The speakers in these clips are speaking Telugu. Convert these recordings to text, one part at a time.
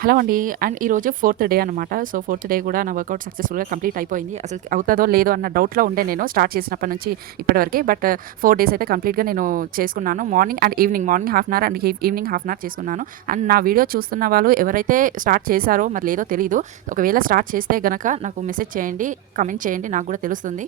హలో అండి. అండ్ ఈరోజు ఫోర్త్ డే అనమాట. సో, ఫోర్త్ డే కూడా నా వర్కౌట్ సక్సెస్‌ఫుల్‌గా కంప్లీట్ అయిపోయింది. అసలు అవుతదో లేదో అన్న డౌట్‌లో ఉండే నేను స్టార్ట్ చేసినప్పటి నుంచి ఇప్పటివరకి. బట్ 4 డేస్ అయితే కంప్లీట్‌గా నేను చేసుకున్నాను. Morning and evening, morning half an hour and evening half an hour చేసుకున్నాను. అండ్ నా వీడియో చూస్తున్న వాళ్ళు ఎవరైతే స్టార్ట్ చేశారో మరి లేదో తెలీదు. ఒకవేళ స్టార్ట్ చేస్తే గనక నాకు మెసేజ్ చేయండి, కమెంట్ చేయండి. నాకు కూడా తెలుస్తుంది.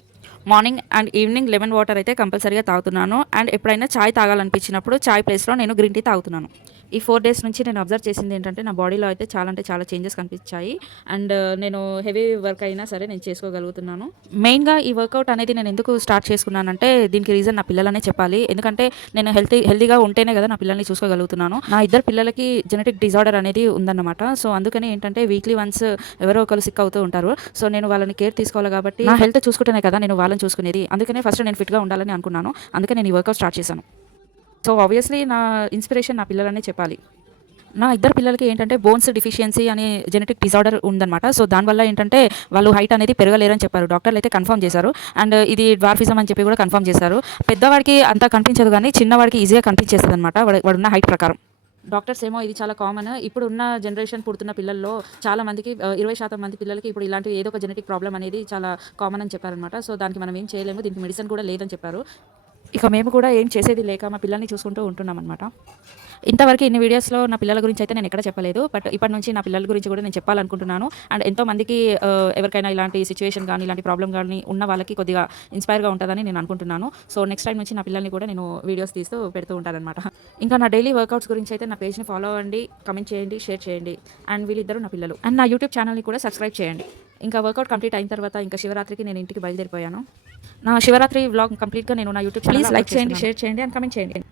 Morning and evening lemon water అయితే కంపల్సరీగా తాగుతున్నాను. అండ్ ఎప్పుడైనా చాయ్ తాగాలనిపించినప్పుడు చాయ్ ప్లేస్‌లో నేను గ్రీన్ టీ తాగుతున్నాను. ఈ 4 డేస్ నుంచి నేను అబ్జర్వ్ చేసింది ఏంటంటే, నా బాడీలో అయితే చాలా అంటే చాలా చేంజెస్ కనిపించాయి. అండ్ నేను హెవీ వర్క్ అయినా సరే నేను చేసుకోగలుగుతున్నాను. మెయిన్‌గా ఈ వర్కౌట్ అనేది నేను ఎందుకు స్టార్ట్ చేసుకున్నానంటే, దీనికి రీజన్ నా పిల్లలనే చెప్పాలి. ఎందుకంటే నేను హెల్తీగా ఉంటేనే కదా నా పిల్లల్ని చూసుకోగలుగుతున్నాను. నా ఇద్దరు పిల్లలకి జెనెటిక్ డిజార్డర్ అనేది ఉందన్నమాట. సో, అందుకని ఏంటంటే వీక్లీ వన్స్ ఎవరో ఒకరు సిక్ అవుతూ ఉంటారు. సో, నేను వాళ్ళని కేర్ తీసుకోవాలి కాబట్టి నా హెల్త్ చూసుకుంటేనే కదా నేను వాళ్ళని చూసుకునేది. అందుకనే ఫస్ట్ నేను ఫిట్‌గా ఉండాలని అనుకున్నాను. అందుకే నేను ఈ వర్కౌట్ స్టార్ట్ చేశాను. సో, ఆబ్వియస్లీ నా ఇన్స్పిరేషన్ నా పిల్లలనే చెప్పాలి. నా ఇద్దరు పిల్లలకి ఏంటంటే బోన్స్ డిఫిషియన్సీ అనే జెనెటిక్ డిజార్డర్ ఉందన్నమాట. సో, దానివల్ల ఏంటంటే వాళ్ళు హైట్ అనేది పెరగలేరని చెప్పారు. డాక్టర్లు అయితే కన్ఫర్మ్ చేశారు. అండ్ ఇది డ్వార్ఫిజం అని చెప్పి కూడా కన్ఫర్మ్ చేశారు. పెద్దవాడికి అంత కనిపించదు కానీ చిన్నవాడికి ఈజీగా కనిపించేస్తదన్నమాట వాడున్న హైట్ ప్రకారం. డాక్టర్స్ ఏమో ఇది చాలా కామన్. ఇప్పుడున్న జనరేషన్ పుడుతున్న పిల్లల్లో చాలా మందికి 20% మంది పిల్లలకి ఇప్పుడు ఇలాంటి ఏదో ఒక జెనెటిక్ ప్రాబ్లమ్ అనేది చాలా కామన్ అని చెప్పారనమాట. సో, దానికి మనం ఏం చేయలేము. దీనికి మెడిసిన్ కూడా లేదని చెప్పారు. ఇక మేము కూడా ఏం చేసేది లేక మా పిల్లల్ని చూసుకుంటూ ఉంటున్నామనమాట. ఇంతవరకు ఇన్ని వీడియోస్‌లో నా పిల్లల గురించి అయితే నేను ఎక్కడ చెప్పలేదు. బట్ ఇప్పటి నుంచి నా పిల్లల గురించి కూడా నేను చెప్పాలనుకుంటున్నాను. అండ్ ఎంతో మందికి ఎవరికైనా ఇలాంటి సిట్యుయేషన్ గానీ, ఇలాంటి ప్రాబ్లమ్ గానీ ఉన్న వాళ్ళకి కొద్దిగా ఇన్‌స్పైర్‌గా ఉంటదని నేను అనుకుంటున్నాను. సో, నెక్స్ట్ టైమ్ నుంచి నా పిల్లల్ని కూడా నేను వీడియోస్ తీస్తూ పెడుతూ ఉంటాననమాట. ఇంకా నా డైలీ వర్కౌట్స్ గురించి అయితే నా పేజ్‌ని ఫాలో అవ్వండి, కామెంట్ చేయండి, షేర్ చేయండి. అండ్ వీళ్ళిద్దరూ నా పిల్లలు. అండ్ నా యూట్యూబ్ ఛానల్‌ని కూడా సబ్స్క్రైబ్ చేయండి. ఇంకా వర్కౌట్ కంప్లీట్ అయిన తర్వాత ఇంకా శివరాత్రికి నేను ఇంటికి బయలుదేరిపోయాను. నా శివరాత్రి వ్లాగ్ కంప్లీట్‌గా నేను నా యూట్యూబ్ ఛానల్‌లో ప్లీజ్ లైక్ చేయండి, షేర్ చేయండి అండ్ కామెంట్ చేయండి.